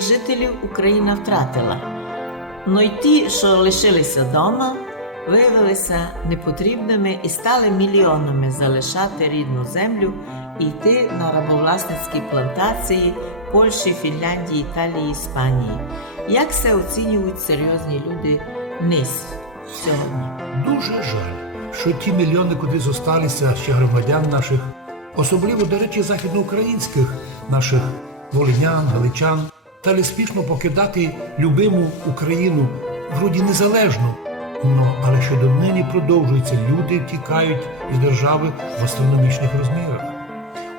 своїх жителів Україна втратила. Но й ті, що лишилися вдома, виявилися непотрібними і стали мільйонами залишати рідну землю і йти на рабовласницькі плантації Польщі, Фінляндії, Італії, Іспанії. Як це оцінюють серйозні люди низ сьогодні? Дуже жаль, що ті мільйони, куди зосталися ще громадян наших, особливо, до речі, західноукраїнських наших волинян, галичан, стали спішно покидати любиму Україну, вроді незалежну. Але що до нині продовжується, люди втікають із держави в астрономічних розмірах.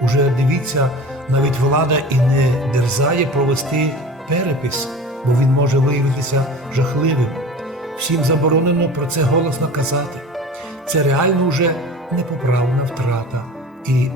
Уже дивіться, навіть влада і не дерзає провести перепис, бо він може виявитися жахливим. Всім заборонено про це голосно казати. Це реально вже непоправна втрата. І,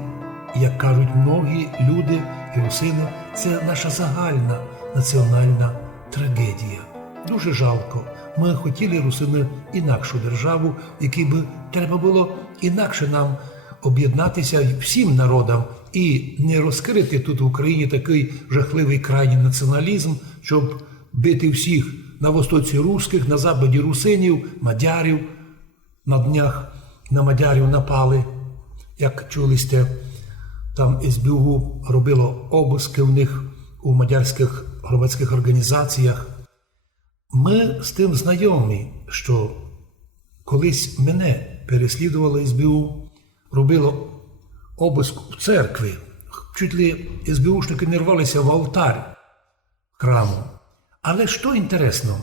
як кажуть многі люди і русини, це наша загальна національна трагедія. Дуже жалко. Ми хотіли, русини, інакшу державу, в якій би треба було інакше нам об'єднатися всім народам і не розкрити тут в Україні такий жахливий крайній націоналізм, щоб бити всіх на востоці русських, на западі русинів, мадярів. На днях на мадярів напали, як чули сте, там СБУ робило обыски в них у мадярських громадських організаціях. Ми з тим знайомі, що колись мене переслідувало СБУ, робило обиск в церкві. Чуть ли СБУшники не рвалися в алтар храму. Але що інтересно,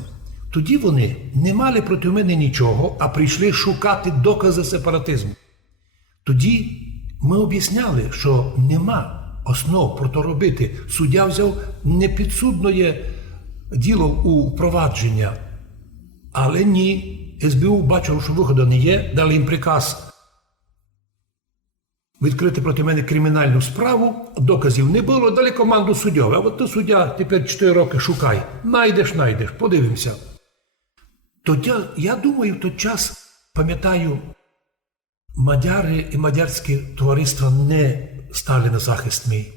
тоді вони не мали проти мене нічого, а прийшли шукати докази сепаратизму. Тоді ми об'ясняли, що нема основ про то робити. Суддя взяв непідсудне діло у впровадження. Але ні, СБУ бачив, що виходу не є, дали їм приказ відкрити проти мене кримінальну справу, доказів не було, дали команду суддєві. А от то суддя тепер 4 роки шукай. Найдеш, подивимося. Тоді, я думаю, в той час, пам'ятаю, мадяри і мадярські товариства не стали на захист мій.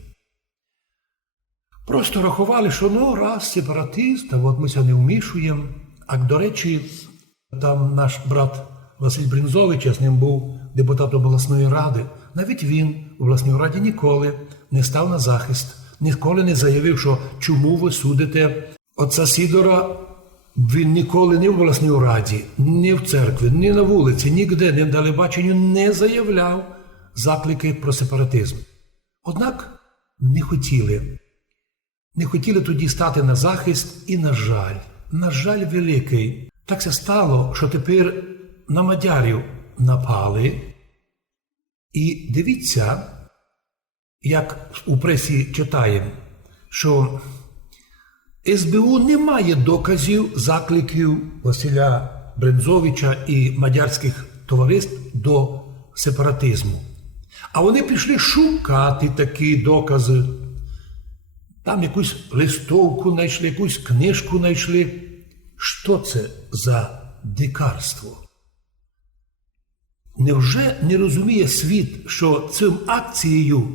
Просто рахували, що раз сепаратист, а от ми ся не вмішуємо. А, до речі, там наш брат Василь Бринзович, я з ним був депутатом обласної ради, навіть він у обласній раді ніколи не став на захист, ніколи не заявив, що чому ви судите отця Сідора. Він ніколи ні в обласній раді, ні в церкві, ні на вулиці, ніде, ні в телебаченні не заявляв заклики про сепаратизм. Однак не хотіли. Не хотіли тоді стати на захист і, на жаль великий, так це стало, що тепер на мадярів напали. І дивіться, як у пресі читаємо, що СБУ не має доказів закликів Василя Бринзовича і мадярських товариств до сепаратизму. А вони пішли шукати такі докази. Там якусь листовку знайшли, якусь книжку знайшли. Що це за дикарство? Невже не розуміє світ, що цим акцією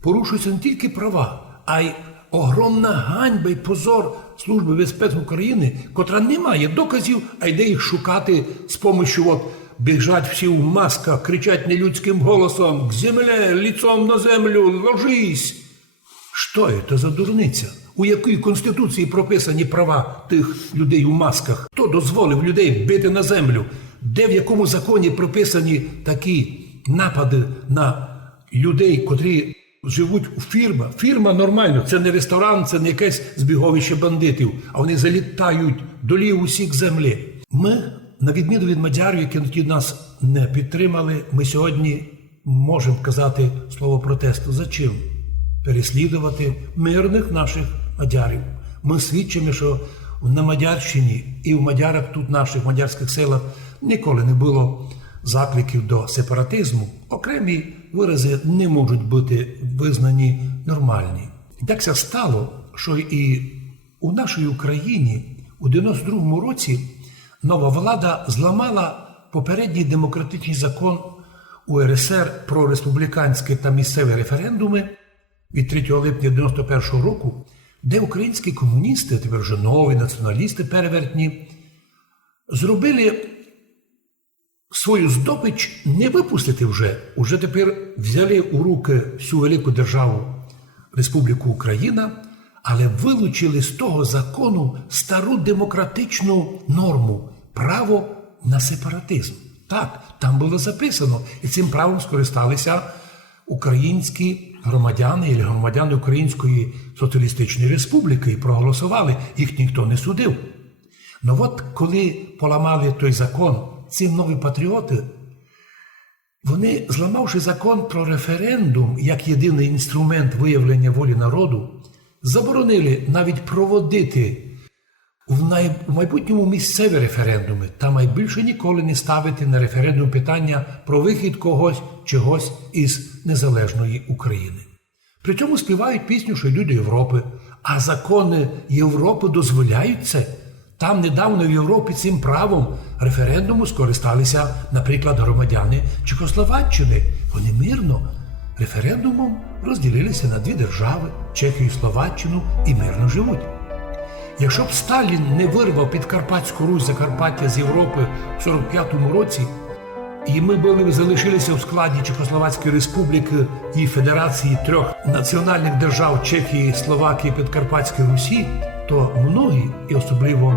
порушуються не тільки права, а й огромна ганьба і позор Служби безпеки України, котра не має доказів, а йде їх шукати з помощью, біжать всі в масках, кричать нелюдським голосом: «К земле, лицом на землю, ложись!» Що це за дурниця? У якій Конституції прописані права тих людей у масках? Хто дозволив людей бити на землю? Де в якому законі прописані такі напади на людей, котрі живуть у фірмах? Фірма нормально, це не ресторан, це не якесь збіговище бандитів, а вони залітають долів усіх землі. Ми, на відміну від мадярів, які тоді нас не підтримали, ми сьогодні можемо казати слово протесту. За чим? Переслідувати мирних наших мадярів. Ми свідчимо, що на Мадярщині і в мадярах тут наших мадярських селах ніколи не було закликів до сепаратизму. Окремі вирази не можуть бути визнані нормальні. І так це стало, що і у нашій Україні у 92-му році нова влада зламала попередній демократичний закон УРСР про республіканські та місцеві референдуми від 3 липня 91-го року, де українські комуністи, тепер вже нові націоналісти перевертні, зробили свою здобич не випустити уже тепер взяли у руки всю велику державу Республіку Україна, але вилучили з того закону стару демократичну норму – право на сепаратизм. Так, там було записано, і цим правом скористалися українські громадяни і громадяни Української Соціалістичної Республіки і проголосували, їх ніхто не судив. Ну от коли поламали той закон, ці нові патріоти, вони, зламавши закон про референдум як єдиний інструмент виявлення волі народу, заборонили навіть проводити в майбутньому місцеві референдуми та найбільше ніколи не ставити на референдум питання про вихід когось, чогось із незалежної України. При цьому співають пісню, що йдуть до Європи, а закони Європи дозволяють це. Там недавно в Європі цим правом референдуму скористалися, наприклад, громадяни Чехословаччини. Вони мирно референдумом розділилися на дві держави – Чехію і Словаччину – і мирно живуть. Якщо б Сталін не вирвав Підкарпатську Русь Закарпаття з Європи в 45-му році, і ми були залишилися у складі Чехословацької Республіки і Федерації трьох національних держав Чехії, Словакії, Підкарпатської Русі, то многі, і особливо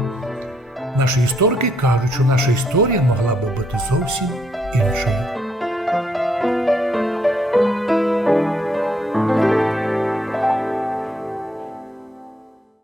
наші історики, кажуть, що наша історія могла би бути зовсім іншою.